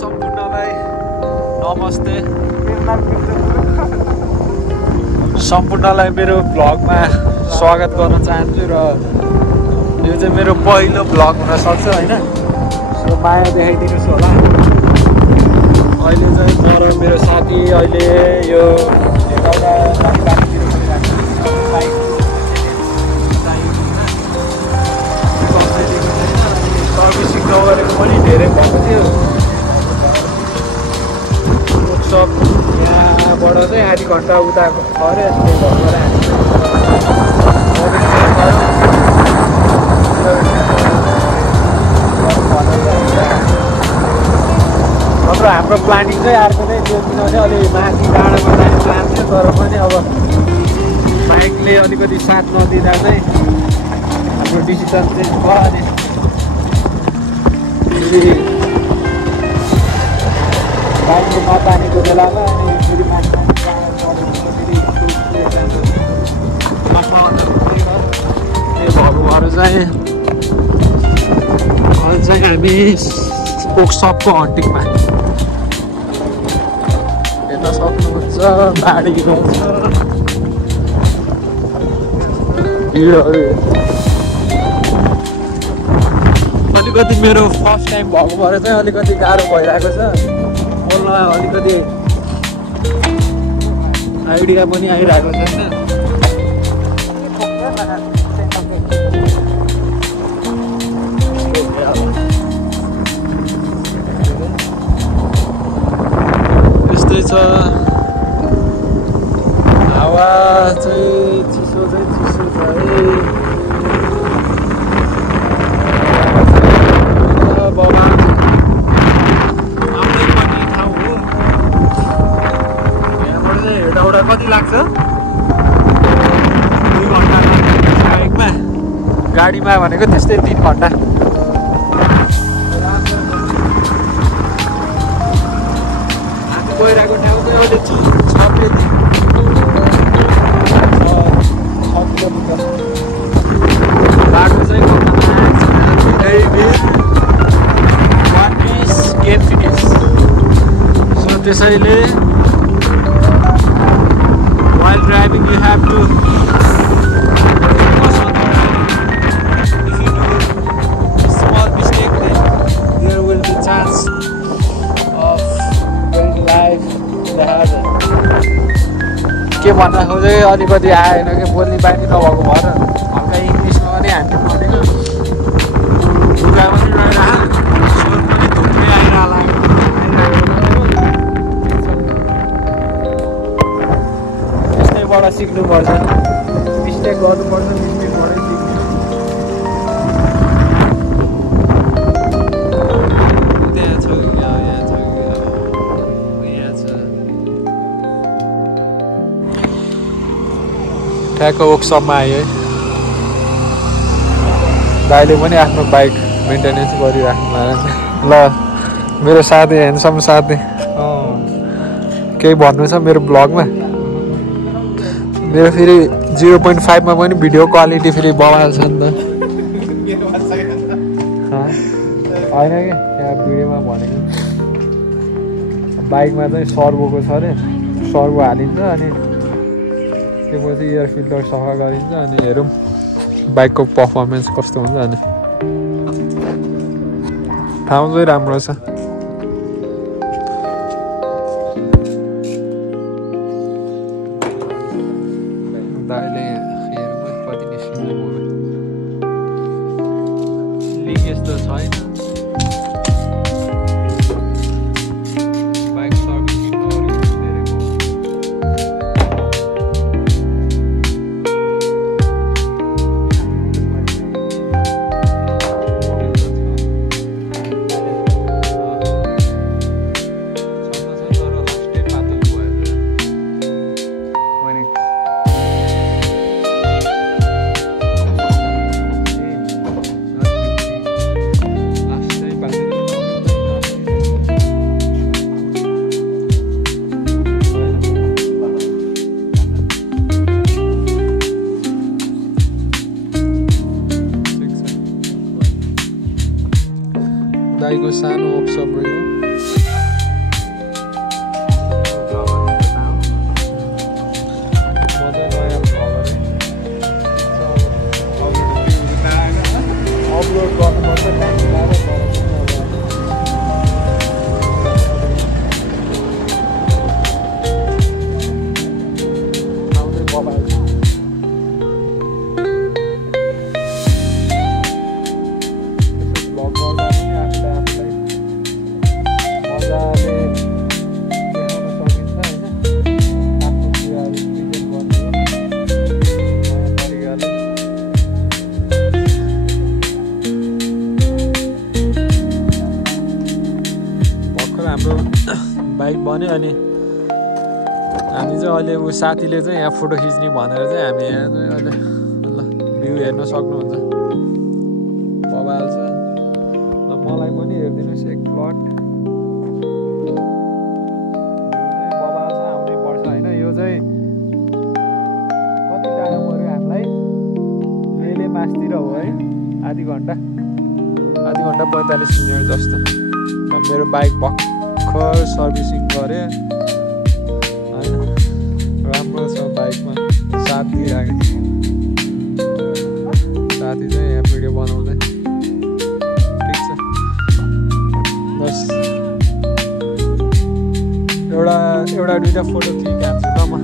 सम्पूर्णलाई नमस्ते। सम्पूर्णलाई मेरो भ्लगमा स्वागत गर्न चाहन्छु र यो चाहिँ मेरो पहिलो भ्लग हुन सक्छ हैन। सो माया देखाइदिनुस् होला। अहिले चाहिँ म र मेरो साथी अहिले यो एउटा बाटोतिर सर्भिसिङ नगरेको पनि धेरै भएको थियो। वर्कसप यहाँबाट चाहिँ आधी घन्टा उताको छ अरे। अब हाम्रो प्लानिङ चाहिँ अर्को चाहिँ त्यो दिन चाहिँ अलि माथि डाँडामा जाने प्लान थियो, तर पनि अब बाइकले अलिकति साथ नदिँदा चाहिँ हाम्रो डिसिसन चेन्ज भयो। अनि बाइकले नतानेको बेलामा अनि फेरि माथि भएको भएर चाहिँ हामी वर्कसपको हन्टिङमा हेर्न सक्नुहुन्छ। बाढी गएको छ, अलिकति मेरो फर्स्ट टाइम भएको भएर चाहिँ अलिकति गाह्रो भइरहेको छ। बोल्न अलिकति आइडिया पनि आइरहेको छैन। यस्तै छ हावा चाहिँ चिसो छ है। कति लाग्छ? 2 घन्टा बाइकमा, गाडीमा भनेको त्यस्तै 3 घन्टा। हामी गइरहेको ठाउँ चाहिँ अहिले 6 किलोमिटर। बाटो चाहिँ गेट फिनिस। सो त्यसैले while driving you have to focus on the driving. If you do a small mistake, then there will be chance of getting life in the hazard. के भन्दा खोजे अलिकति आएन कि बोल्ने बानी नभएको भएर हल्का इङ्ग्लिसमा पनि हामी भनेको लुगा पनि रहेर स्वर पनि थुप्रै आइरहला। बाट सिक्नुपर्छ, मिस्टेक गर्नुपर्छ, मिस्टेकबाटै सिक्नु। त्यहाँ छ यहाँ छ ठ्याक्क वर्कसपमा आयो है। दाइले पनि आफ्नो बाइक मेन्टेनेन्स गरिराख्नु भएको ल। मेरो साथी ह्यान्डसम साथी केही भन्नु छ मेरो ब्लगमा? मेरो फेरि 0.5 मा पनि भिडियो क्वालिटी फेरि बवाल छ नि त। होइन कि त्यहाँ भिडियोमा भनेको बाइकमा चाहिँ सर्भोको छ अरे। सर्भो हालिन्छ अनि त्यसपछि एयर फिल्टर सफा गरिन्छ अनि हेरौँ बाइकको पर्फर्मेन्स कस्तो हुन्छ। अनि ठाउँ चाहिँ राम्रो छ। दाइले हेरौँ कति निस्किन्छ मलाई। लिकेज त छैन। बाइक सर्भिसिङ दाइको सानो वर्कसप रहेछ। हाम्रो बाइक बन्यो अनि हामी चाहिँ अहिले ऊ साथीले चाहिँ यहाँ फोटो खिच्ने भनेर चाहिँ हामी यहाँ चाहिँ अहिले ल भ्यू हेर्न सक्नुहुन्छ बबाल छ ल मलाई पनि हेरिदिनुहोस् एक प्लट बबाल छ आउनै पर्छ होइन यो चाहिँ कति टाढा पऱ्यो हामीलाई मेले पासतिर हो है आधी घन्टा 45 मिनट जस्तो मेरो बाइक भर्खर सर्भिसिङ गरेँ होइन राम्रो छ बाइकमा साथ दिइरहेको साथी चाहिँ यहाँ भिडियो बनाउँदै ठिक छ बस एउटा दुईवटा फोटो खिचिहाल्छु ल म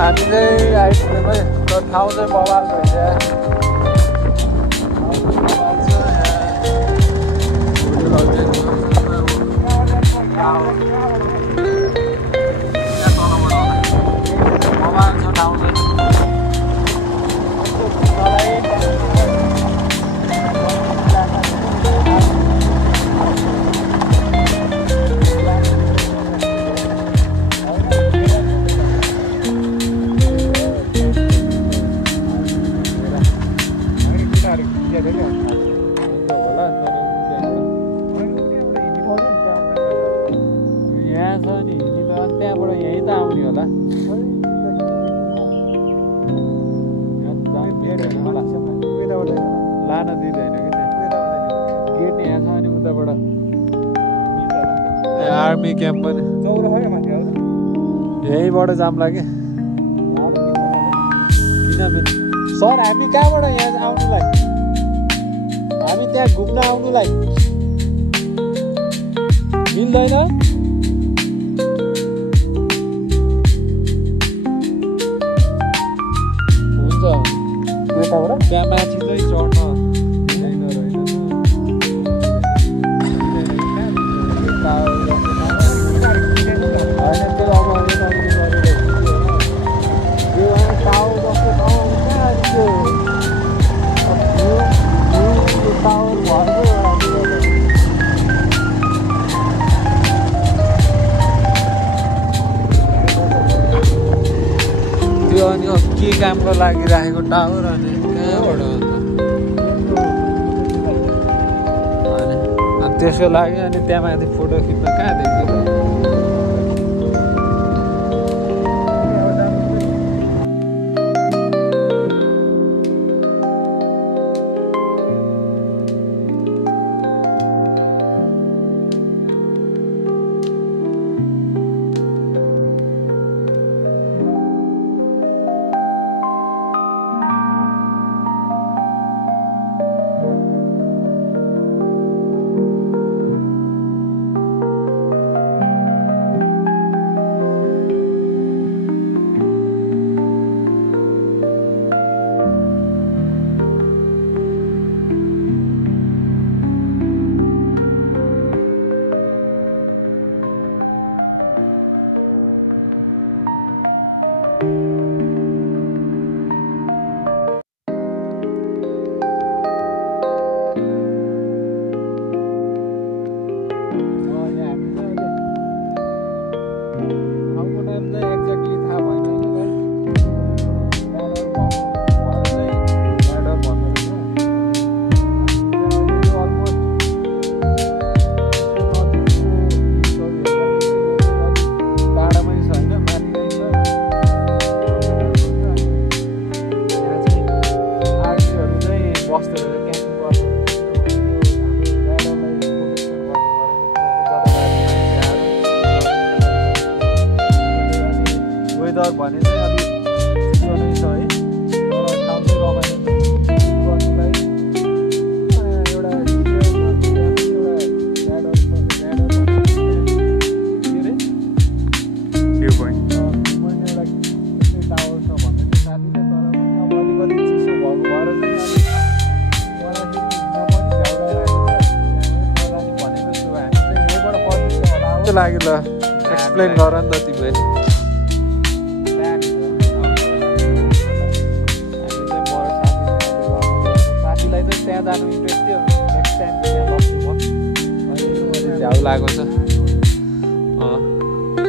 हामी चाहिँ आइपुग्यौँ है तर ठाउँ चाहिँ बबाल लान दिँदैन कि गेट यहाँ छ अनि उताबाट आर्मी क्याम्प पनि यहीँबाट जाम्ला कि किन सर हामी कहाँबाट यहाँ आउनुलाई हामी त्यहाँ घुम्न आउनुलाई मिल्दैन हुन्छ त्यहाँ माथि चाहिँ चढ्न दिँदैन रहेछ कामको लागि राखेको टावर अनि कहाँबाट अनि त्यसको लागि अनि त्यहाँ माथि फोटो खिच्न कहाँ देख्छ वेदर भने चाहिँ अलिक चिसो नै छ है तर ठाउँ चाहिँ रमाइलो गर्नुलाई एउटा भ्यू पोइन्ट एउटा टावर छ भन्दै थियो साथीले तर पनि अब अलिकति चिसो भएको भएर चाहिँ लाग्यो ल एक्सप्लेन गर नि त तिमीले त्यहाँ जानु इन्ट्रेस्ट थियो नेक्स्ट टाइम त्यहाँ बस्छु म झ्याउ लागेको छ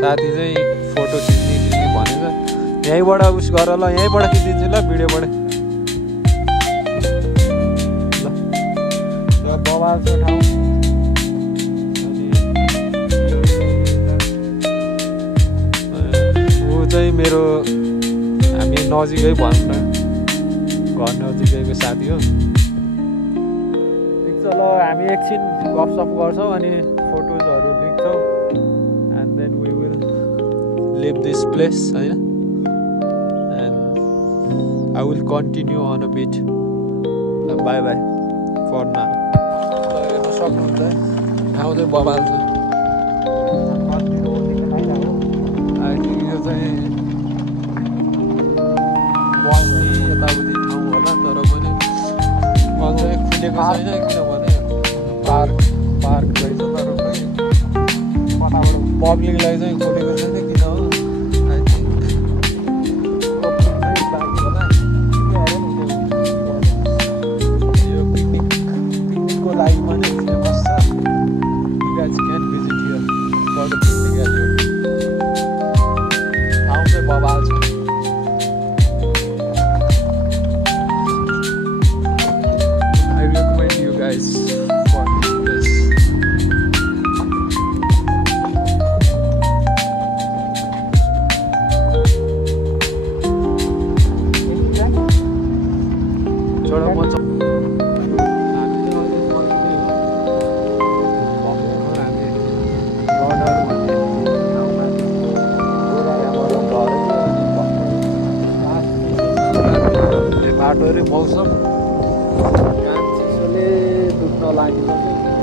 साथी चाहिँ फोटो खिच्ने भनेछ यहीँबाट उस गर ल यहीँबाट खिचिदिन्छु ल भिडियोबाट ल बवाल छ ठाउँ ऊ चाहिँ मेरो हामी नजिकै भनौँ न घर नजिकैको साथी हो ल हामी एकछिन गफसफ गर्छौँ अनि फोटोजहरू लिन्छौँ and then we will leave this place होइन and I will continue on a bit bye bye for now हेर्न सक्नुहुन्छ ठाउँ चाहिँ बबाल छ यो चाहिँ बस्ने यताउति ठाउँ होला तर पनि अझै खुलेको छैन किनभने पार्क रहेछ तर पनि पब्लिकलाई चाहिँ खोलेको छैन किन हो आई थिङ्क यो पिकनिकको लागि पनि फेमस छ you guys can visit here for the picnic area ठाउँ चाहिँ बबाल छ guys for this छोडो म बाटो रे मौसम दुख्न लागिसक्यो